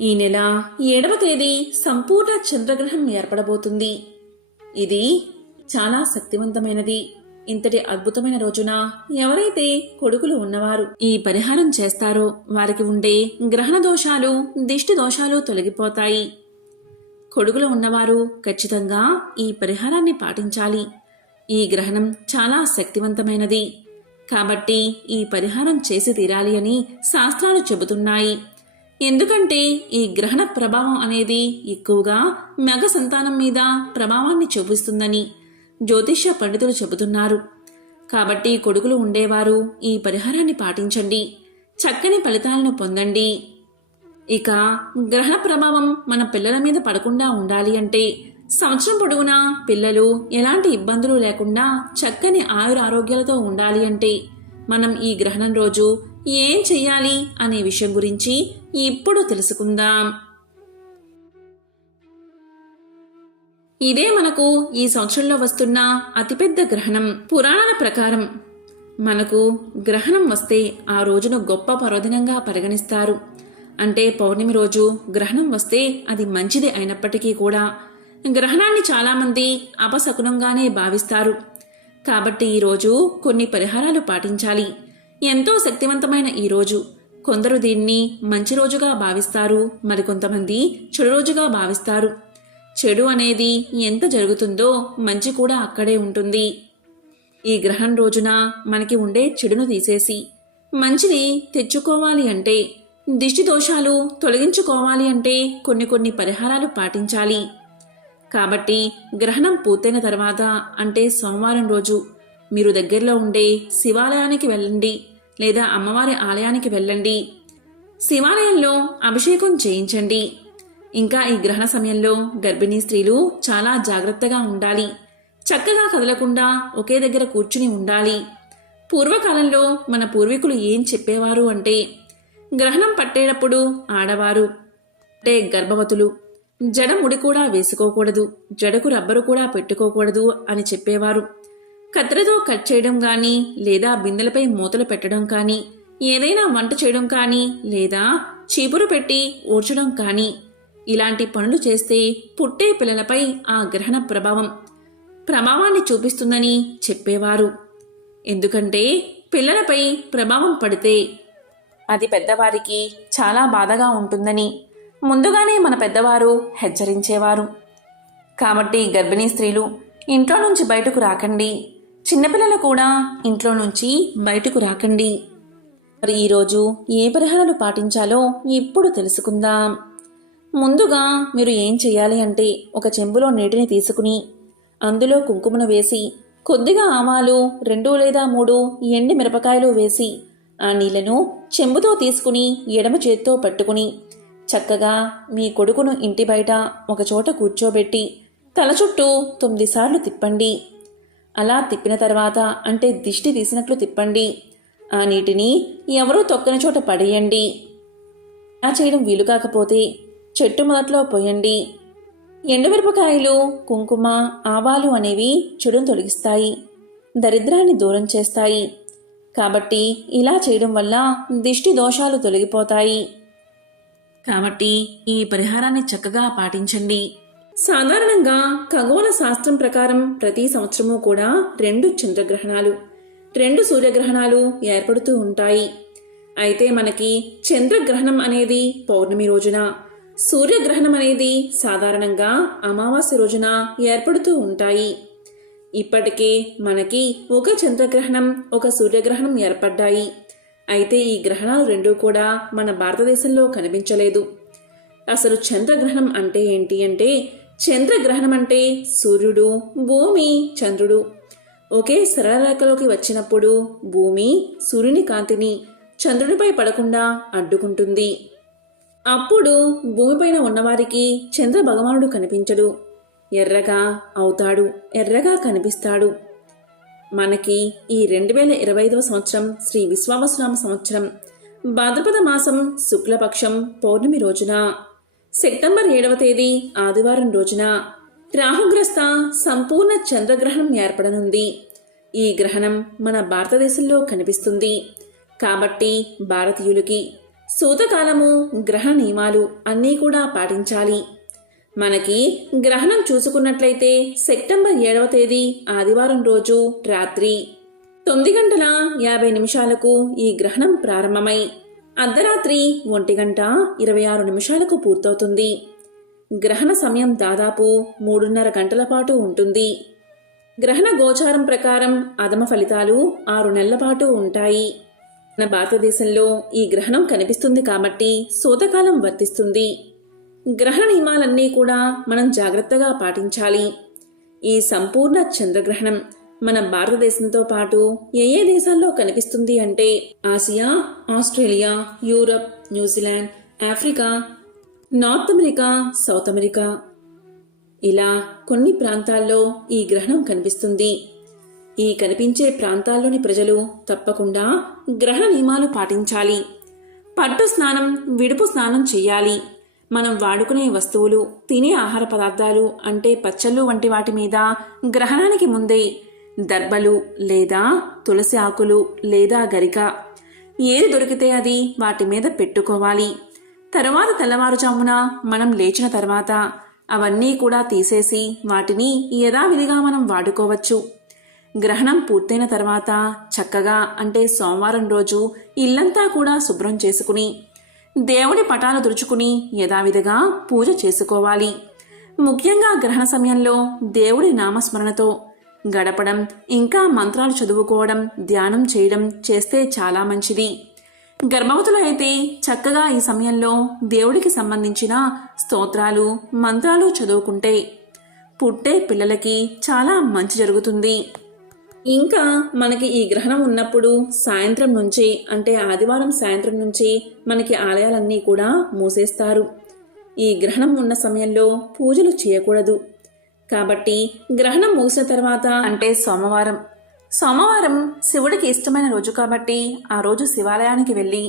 ఈ నెల ఏడవ తేదీ సంపూర్ణ చంద్రగ్రహణం ఏర్పడబోతుంది. ఇది చాలా శక్తివంతమైనది. ఇంతటి అద్భుతమైన రోజున ఎవరైతే కొడుకులు ఉన్నవారు ఈ పరిహారం చేస్తారో వారికి ఉండే గ్రహణ దోషాలు దిష్టి దోషాలు తొలగిపోతాయి. కొడుకులు ఉన్నవారు ఖచ్చితంగా ఈ పరిహారాన్ని పాటించాలి. ఈ గ్రహణం చాలా శక్తివంతమైనది. కాబట్టి ఈ పరిహారం చేసి తీరాలి అని శాస్త్రాలు చెబుతున్నాయి. ఎందుకంటే ఈ గ్రహణ ప్రభావం అనేది ఎక్కువగా మగ సంతానం మీద ప్రభావాన్ని చూపిస్తుందని జ్యోతిష్య పండితులు చెబుతున్నారు. కాబట్టి కొడుకులు ఉండేవారు ఈ పరిహారాన్ని పాటించండి. చక్కని ఫలితాలను పొందండి. ఇక గ్రహణ ప్రభావం మన పిల్లల మీద పడకుండా ఉండాలి అంటే సంవత్సరం పొడవునా పిల్లలు ఎలాంటి ఇబ్బందులు లేకుండా చక్కని ఆయుర ఆరోగ్యాలతో ఉండాలి అంటే మనం ఈ గ్రహణం రోజు ఏం చెయ్యాలి అనే విషయం గురించి ఇప్పుడు తెలుసుకుందాం. ఇదే మనకు ఈ సంవత్సరంలో వస్తున్న అతిపెద్ద గ్రహణం పురాణాల ప్రకారం. మనకు గ్రహణం వస్తే ఆ రోజును గొప్ప పర్వదినంగా పరిగణిస్తారు. అంటే పౌర్ణమి రోజు గ్రహణం వస్తే అది మంచిది అయినప్పటికీ కూడా గ్రహణాన్ని చాలామంది అపశకునంగానే భావిస్తారు. కాబట్టి ఈరోజు కొన్ని పరిహారాలు పాటించాలి. ఎంతో శక్తివంతమైన ఈ రోజు. కొందరు దీన్ని మంచి రోజుగా భావిస్తారు మరికొంతమంది చెడు రోజుగా భావిస్తారు. చెడు అనేది ఎంత జరుగుతుందో మంచి కూడా అక్కడే ఉంటుంది. ఈ గ్రహం రోజున మనకి ఉండే చెడును తీసేసి మంచిని తెచ్చుకోవాలి అంటే దిష్టి దోషాలు తొలగించుకోవాలి అంటే కొన్ని కొన్ని పరిహారాలు పాటించాలి. కాబట్టి గ్రహణం పూర్తయిన తర్వాత అంటే సోమవారం రోజు మీరు దగ్గరలో ఉండే శివాలయానికి వెళ్ళండి. లేదా అమ్మవారి ఆలయానికి వెళ్ళండి. శివాలయంలో అభిషేకం చేయించండి. ఇంకా ఈ గ్రహణ సమయంలో గర్భిణీ స్త్రీలు చాలా జాగ్రత్తగా ఉండాలి. చక్కగా కదలకుండా ఒకే దగ్గర కూర్చుని ఉండాలి. పూర్వకాలంలో మన పూర్వీకులు ఏం చెప్పేవారు అంటే గ్రహణం పట్టేటప్పుడు ఆడవారు అంటే గర్భవతులు జడ ముడి కూడా వేసుకోకూడదు జడకు రబ్బరు కూడా పెట్టుకోకూడదు అని చెప్పేవారు. కత్తెరతో కట్ చేయడం కానీ లేదా బిందెలపై మూతలు పెట్టడం కానీ ఏదైనా వంట చేయడం కానీ లేదా చీపురు పెట్టి ఊడ్చడం కానీ ఇలాంటి పనులు చేస్తే పుట్టే పిల్లలపై ఆ గ్రహణ ప్రభావం ప్రభావాన్ని చూపిస్తుందని చెప్పేవారు. ఎందుకంటే పిల్లలపై ప్రభావం పడితే అది పెద్దవారికి చాలా బాధగా ఉంటుందని ముందుగానే మన పెద్దవారు హెచ్చరించేవారు. కాబట్టి గర్భిణీ స్త్రీలు ఇంట్లో నుంచి బయటకు రాకండి. చిన్నపిల్లలు కూడా ఇంట్లో నుంచి బయటకు రాకండి. మరి ఈరోజు ఏ పరిహారాలు పాటించాలో ఇప్పుడు తెలుసుకుందాం. ముందుగా మీరు ఏం చేయాలి అంటే ఒక చెంబులో నీటిని తీసుకుని అందులో కుంకుమను వేసి కొద్దిగా ఆవాలు రెండు లేదా మూడు ఎండి మిరపకాయలు వేసి ఆ నీళ్ళను చెంబుతో తీసుకుని ఎడమ చేత్తో పట్టుకుని చక్కగా మీ కొడుకును ఇంటి బయట ఒకచోట కూర్చోబెట్టి తల చుట్టూ తొమ్మిది సార్లు తిప్పండి. అలా తిప్పిన తర్వాత అంటే దిష్టి తీసినట్లు తిప్పండి. ఆ నీటిని ఎవరూ తొక్కని చోట పడేయండి. అలా చేయడం వీలు కాకపోతే చెట్టు మొదట్లో పోయండి. ఎండుమిరపకాయలు కుంకుమ ఆవాలు అనేవి చెడును తొలగిస్తాయి దరిద్రాన్ని దూరం చేస్తాయి. కాబట్టి ఇలా చేయడం వల్ల దిష్టి దోషాలు తొలగిపోతాయి. కాబట్టి ఈ పరిహారాన్ని చక్కగా పాటించండి. సాధారణంగా ఖగోళ శాస్త్రం ప్రకారం ప్రతి సంవత్సరము కూడా రెండు చంద్రగ్రహణాలు రెండు సూర్యగ్రహణాలు ఏర్పడుతూ ఉంటాయి. అయితే మనకి చంద్రగ్రహణం అనేది పౌర్ణమి రోజున సూర్యగ్రహణం అనేది సాధారణంగా అమావాస్య రోజున ఏర్పడుతూ ఉంటాయి. ఇప్పటికే మనకి ఒక చంద్రగ్రహణం ఒక సూర్యగ్రహణం ఏర్పడ్డాయి. అయితే ఈ గ్రహణాలు రెండూ కూడా మన భారతదేశంలో కనిపించలేదు. అసలు చంద్రగ్రహణం అంటే ఏంటి అంటే చంద్రగ్రహణం అంటే సూర్యుడు భూమి చంద్రుడు. ఒకే సరళరేఖలోకి వచ్చినప్పుడు భూమి సూర్యుని కాంతిని చంద్రునిపై పడకుండా అడ్డుకుంటుంది. అప్పుడు భూమిపైన ఉన్నవారికి చంద్ర భగవానుడు కనిపించడు. ఎర్రగా అవుతాడు ఎర్రగా కనిపిస్తాడు. మనకి ఈ రెండు వేల ఇరవై ఐదవ సంవత్సరం శ్రీ విశ్వావసునామ సంవత్సరం. భాద్రపద మాసం శుక్లపక్షం పౌర్ణమి రోజున. సెప్టెంబర్ ఏడవ తేదీ ఆదివారం రోజున రాహుగ్రస్త సంపూర్ణ చంద్రగ్రహణం ఏర్పడనుంది. ఈ గ్రహణం మన భారతదేశంలో కనిపిస్తుంది. కాబట్టి భారతీయులకి సూతకాలము గ్రహ నియమాలు అన్నీ కూడా పాటించాలి. మనకి గ్రహణం చూసుకున్నట్లయితే సెప్టెంబర్ ఏడవ తేదీ ఆదివారం రోజు రాత్రి తొమ్మిది గంటల యాభై నిమిషాలకు ఈ గ్రహణం ప్రారంభమై అర్ధరాత్రి ఒంటి గంట ఇరవై ఆరు నిమిషాలకు పూర్తవుతుంది. గ్రహణ సమయం దాదాపు మూడున్నర గంటల పాటు ఉంటుంది. గ్రహణ గోచారం ప్రకారం అదమ ఫలితాలు ఆరు నెలల పాటు ఉంటాయి. మన భారతదేశంలో ఈ గ్రహణం కనిపిస్తుంది కాబట్టి శోతకాలం వర్తిస్తుంది. గ్రహణ నియమాలన్నీ కూడా మనం జాగ్రత్తగా పాటించాలి. ఈ సంపూర్ణ చంద్రగ్రహణం మన భారతదేశంతో పాటు ఏ ఏ దేశాల్లో కనిపిస్తుంది అంటే Asia Australia Europe New Zealand Africa North America South America. ఇలా కొన్ని ప్రాంతాల్లో ఈ గ్రహణం కనిపిస్తుంది. ఈ కనిపించే ప్రాంతాల్లోని ప్రజలు తప్పకుండా గ్రహణ నియమాలు పాటించాలి. పట్టు స్నానం విడుపు స్నానం చేయాలి. మనం వాడుకునే వస్తువులు తినే ఆహార పదార్థాలు అంటే పచ్చళ్ళు వంటి వాటి మీద గ్రహణానికి ముందే దర్బలు లేదా తులసి ఆకులు లేదా గరిక. ఏది దొరికితే అది వాటి మీద పెట్టుకోవాలి. తర్వాత తెల్లవారుజామున మనం లేచిన తర్వాత అవన్నీ కూడా తీసేసి వాటిని యథావిధిగా మనం వాడుకోవచ్చు. గ్రహణం పూర్తయిన తర్వాత చక్కగా అంటే సోమవారం రోజు ఇల్లంతా కూడా శుభ్రం చేసుకుని దేవుడి పటాలు తుడుచుకుని యథావిధిగా పూజ చేసుకోవాలి. ముఖ్యంగా గ్రహణ సమయంలో దేవుడి నామస్మరణతో గడపడం ఇంకా మంత్రాలు చదువుకోవడం ధ్యానం చేయడం చేస్తే చాలా మంచిది. గర్భవతులు అయితే చక్కగా ఈ సమయంలో దేవుడికి సంబంధించిన స్తోత్రాలు మంత్రాలు చదువుకుంటే పుట్టే పిల్లలకి చాలా మంచి జరుగుతుంది. ఇంకా మనకి ఈ గ్రహణం ఉన్నప్పుడు సాయంత్రం నుంచి అంటే ఆదివారం సాయంత్రం నుంచి మనకి ఆలయాలన్నీ కూడా మూసేస్తారు. ఈ గ్రహణం ఉన్న సమయంలో పూజలు చేయకూడదు. కాబట్టి గ్రహణం ముగిసిన తర్వాత అంటే సోమవారం. సోమవారం శివుడికి ఇష్టమైన రోజు కాబట్టి ఆ రోజు శివాలయానికి వెళ్ళి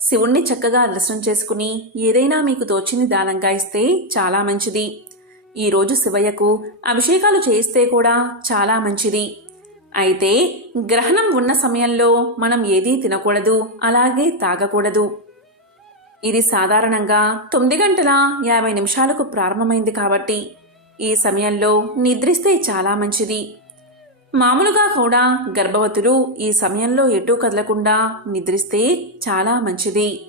శివుణ్ణి చక్కగా దర్శనం చేసుకుని ఏదైనా మీకు తోచింది దానంగా ఇస్తే చాలా మంచిది. ఈ రోజు శివయ్యకు అభిషేకాలు చేయిస్తే కూడా చాలా మంచిది. అయితే గ్రహణం ఉన్న సమయంలో మనం ఏదీ తినకూడదు అలాగే తాగకూడదు. ఇది సాధారణంగా తొమ్మిది గంటల యాభై నిమిషాలకు ప్రారంభమైంది కాబట్టి ఈ సమయంలో నిద్రిస్తే చాలా మంచిది. మామూలుగా కూడా గర్భవతులు ఈ సమయంలో ఎటూ కదలకుండా నిద్రిస్తే చాలా మంచిది.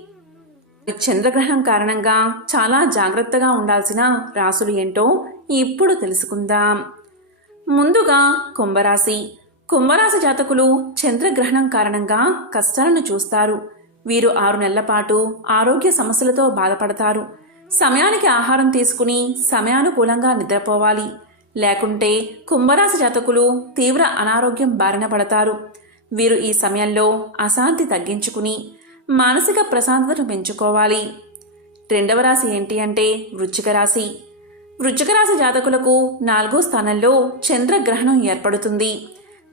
చంద్రగ్రహణం కారణంగా చాలా జాగ్రత్తగా ఉండాల్సిన రాసులు ఏంటో ఇప్పుడు తెలుసుకుందాం. ముందుగా కుంభరాశి. కుంభరాశి జాతకులు చంద్రగ్రహణం కారణంగా కష్టాలను చూస్తారు. వీరు ఆరు నెలల పాటు ఆరోగ్య సమస్యలతో బాధపడతారు. సమయానికి ఆహారం తీసుకుని సమయానుకూలంగా నిద్రపోవాలి. లేకుంటే కుంభరాశి జాతకులు తీవ్ర అనారోగ్యం బారిన పడతారు. వీరు ఈ సమయంలో అశాంతి తగ్గించుకుని మానసిక ప్రశాంతతను పెంచుకోవాలి. రెండవ రాశి ఏంటి అంటే వృచ్చిక రాశి. వృచ్చిక రాశి జాతకులకు నాలుగో స్థానంలో చంద్రగ్రహణం ఏర్పడుతుంది.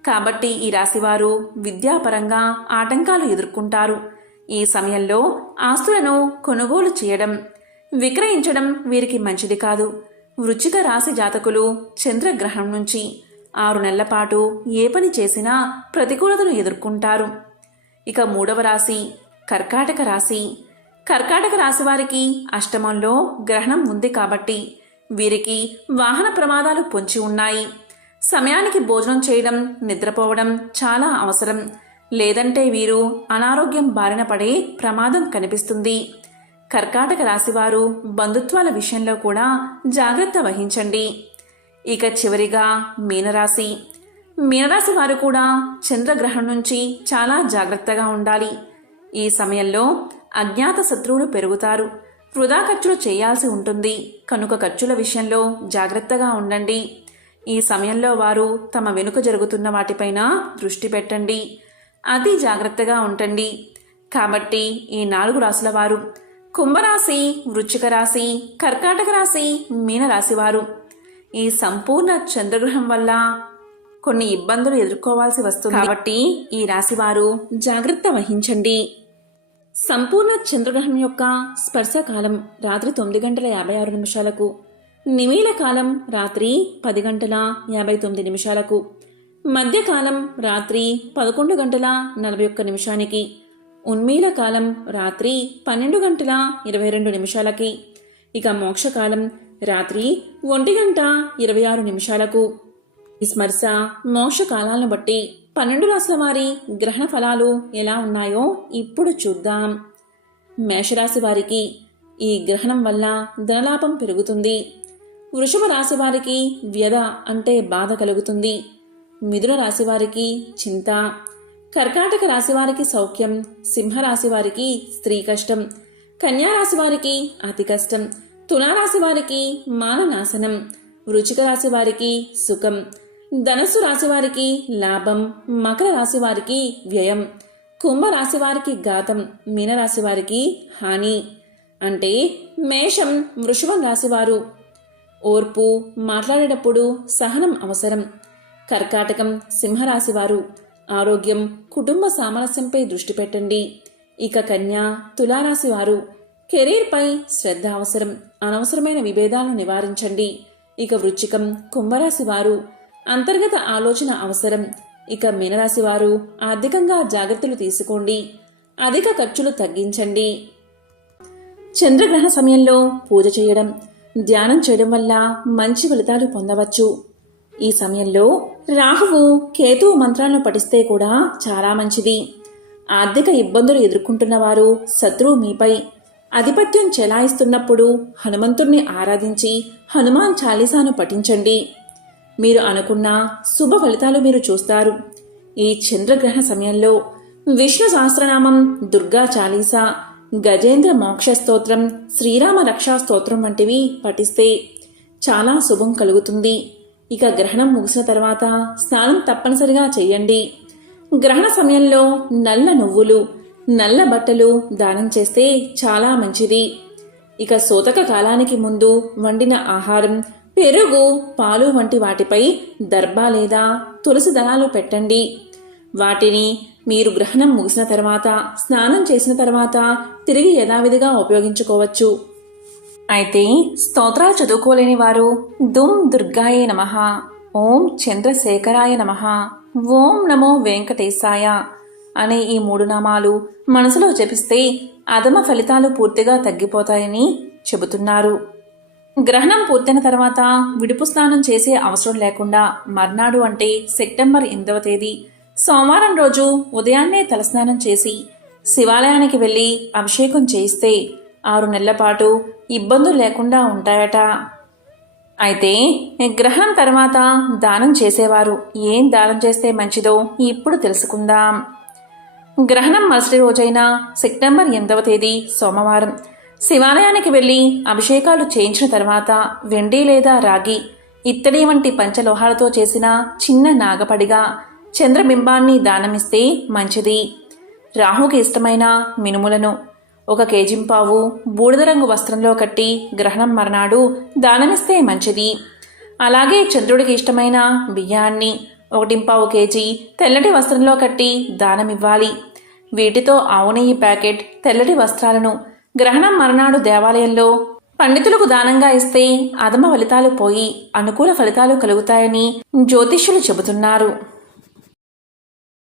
కాబట్టి ఈ రాశివారు విద్యాపరంగా ఆటంకాలు ఎదుర్కొంటారు. ఈ సమయంలో ఆస్తులను కొనుగోలు చేయడం విక్రయించడం వీరికి మంచిది కాదు. వృచ్చిక రాశి జాతకులు చంద్రగ్రహణం నుంచి ఆరు నెలల పాటు ఏ పని చేసినా ప్రతికూలతను ఎదుర్కొంటారు. ఇక మూడవ రాశి కర్కాటక రాశి. కర్కాటక రాశి వారికి అష్టమంలో గ్రహణం ఉంది కాబట్టి వీరికి వాహన ప్రమాదాలు పొంచి ఉన్నాయి. సమయానికి భోజనం చేయడం నిద్రపోవడం చాలా అవసరం. లేదంటే వీరు అనారోగ్యం బారిన పడే ప్రమాదం కనిపిస్తుంది. కర్కాటక రాశివారు బంధుత్వాల విషయంలో కూడా జాగ్రత్త వహించండి. ఇక చివరిగా మీనరాశి. మీనరాశి వారు కూడా చంద్రగ్రహణం నుంచి చాలా జాగ్రత్తగా ఉండాలి. ఈ సమయంలో అజ్ఞాత శత్రువులు పెరుగుతారు. వృధా ఖర్చులు చేయాల్సి ఉంటుంది. కనుక ఖర్చుల విషయంలో జాగ్రత్తగా ఉండండి. ఈ సమయంలో వారు తమ వెనుక జరుగుతున్న వాటిపైన దృష్టి పెట్టండి. అతి జాగ్రత్తగా ఉండండి కాబట్టి ఈ నాలుగు రాసుల వారు కుంభరాశి వృచ్చిక రాశి కర్కాటక రాశి మీనరాశి వారు. ఈ సంపూర్ణ చంద్రగ్రహం వల్ల కొన్ని ఇబ్బందులు ఎదుర్కోవాల్సి వస్తుంది. కాబట్టి ఈ రాశి వారు జాగ్రత్త వహించండి. సంపూర్ణ చంద్రగ్రహం యొక్క స్పర్శకాలం రాత్రి తొమ్మిది గంటల యాభై ఆరు నిమిషాలకు నిమీల కాలం రాత్రి పది గంటల యాభై తొమ్మిది నిమిషాలకు మధ్యకాలం రాత్రి పదకొండు గంటల నలభై ఒక్క నిమిషానికి ఉన్మీల కాలం రాత్రి పన్నెండు గంటల ఇరవై రెండు నిమిషాలకి. ఇక మోక్షకాలం రాత్రి ఒంటి గంట ఇరవై ఆరు నిమిషాలకు. ఈ స్మర్శ మోక్ష కాలాలను బట్టి పన్నెండు రాశుల వారి గ్రహణ ఫలాలు ఎలా ఉన్నాయో ఇప్పుడు చూద్దాం. మేషరాశి వారికి ఈ గ్రహణం వల్ల ధనలాభం పెరుగుతుంది. వృషభ రాశి వారికి వ్యధ అంటే బాధ కలుగుతుంది. మిథున రాశి వారికి చింత. కర్కాటక రాశివారికి సౌఖ్యం సింహరాశి వారికి స్త్రీ కష్టం కన్యారాశివారికి వారికి అతి కష్టం తులారాశి వారికి మాననాశనం వృచిక రాశి వారికి సుఖం ధనస్సు రాశి వారికి లాభం మకర రాశి వారికి వ్యయం కుంభరాశి వారికి ఘాతం మీనరాశి వారికి హాని. అంటే మేషం వృషభం రాశివారు ఓర్పు మాట్లాడేటప్పుడు సహనం అవసరం. కర్కాటకం సింహరాశివారు ఆరోగ్యం కుటుంబ సామరస్యంపై దృష్టి పెట్టండి. ఇక కన్య తులారాశి వారు కెరీర్పై శ్రద్ధ అవసరం. అనవసరమైన విభేదాలను నివారించండి. ఇక వృచ్చికం కుంభరాశి వారు అంతర్గత ఆలోచన అవసరం. ఇక మీనరాశి వారు ఆర్థికంగా జాగ్రత్తలు తీసుకోండి. అధిక ఖర్చులు తగ్గించండి. చంద్రగ్రహణ సమయంలో పూజ చేయడం ధ్యానం చేయడం వల్ల మంచి ఫలితాలు పొందవచ్చు. ఈ సమయంలో రాహువు కేతువు మంత్రాలను పఠిస్తే కూడా చాలా మంచిది. ఆర్థిక ఇబ్బందులు ఎదుర్కొంటున్నవారు శత్రువు మీపై ఆధిపత్యం చెలాయిస్తున్నప్పుడు హనుమంతుణ్ణి ఆరాధించి హనుమాన్ చాలీసాను పఠించండి. మీరు అనుకున్న శుభ ఫలితాలు మీరు చూస్తారు. ఈ చంద్రగ్రహణ సమయంలో విష్ణు సహస్రనామం దుర్గా చాలీసా గజేంద్ర మోక్ష స్తోత్రం శ్రీరామ రక్షా స్తోత్రం వంటివి పఠిస్తే చాలా శుభం కలుగుతుంది. ఇక గ్రహణం ముగిసిన తర్వాత స్నానం తప్పనిసరిగా చేయండి. గ్రహణ సమయంలో నల్ల నువ్వులు నల్ల బట్టలు దానం చేస్తే చాలా మంచిది. ఇక సూతక కాలానికి ముందు వండిన ఆహారం పెరుగు పాలు వంటి వాటిపై దర్భ లేదా తులసి దళాలు పెట్టండి. వాటిని మీరు గ్రహణం ముగిసిన తర్వాత స్నానం చేసిన తర్వాత తిరిగి యథావిధిగా ఉపయోగించుకోవచ్చు. అయితే స్తోత్రాలు చదువుకోలేని వారు దుమ్ దుర్గాయే నమ ఓం చంద్రశేఖరాయ నమ ఓం నమో వెంకటేశాయ అనే ఈ మూడు నామాలు మనసులో జపిస్తే అధమ ఫలితాలు పూర్తిగా తగ్గిపోతాయని చెబుతున్నారు. గ్రహణం పూర్తయిన తర్వాత విడుపు స్నానం చేసే అవసరం లేకుండా మర్నాడు అంటే సెప్టెంబర్ ఎనిమిదవ తేదీ సోమవారం రోజు ఉదయాన్నే తలస్నానం చేసి శివాలయానికి వెళ్ళి అభిషేకం చేయిస్తే ఆరు నెలల పాటు ఇబ్బందులు లేకుండా ఉంటాయట. అయితే గ్రహణం తర్వాత దానం చేసేవారు. ఏం దానం చేస్తే మంచిదో ఇప్పుడు తెలుసుకుందాం. గ్రహణం మరుసటి రోజైన సెప్టెంబర్ ఎనిమిదవ తేదీ సోమవారం. శివాలయానికి వెళ్ళి అభిషేకాలు చేయించిన తర్వాత వెండి లేదా రాగి ఇత్తడి వంటి పంచలోహాలతో చేసిన చిన్న నాగపడిగా చంద్రబింబాన్ని దానమిస్తే మంచిది. రాహుకి ఇష్టమైన మినుములను ఒక కేజింపావు బూడిద రంగు వస్త్రంలో కట్టి గ్రహణం మర్నాడు దానమిస్తే మంచిది. అలాగే చంద్రుడికి ఇష్టమైన బియ్యాన్ని ఒకటింపావు కేజీ తెల్లటి వస్త్రంలో కట్టి దానమివ్వాలి. వీటితో ఆవు నెయ్యి ప్యాకెట్ తెల్లటి వస్త్రాలను గ్రహణం మర్నాడు దేవాలయంలో పండితులకు దానంగా ఇస్తే అధమ ఫలితాలు పోయి అనుకూల ఫలితాలు కలుగుతాయని జ్యోతిష్యులు చెబుతున్నారు.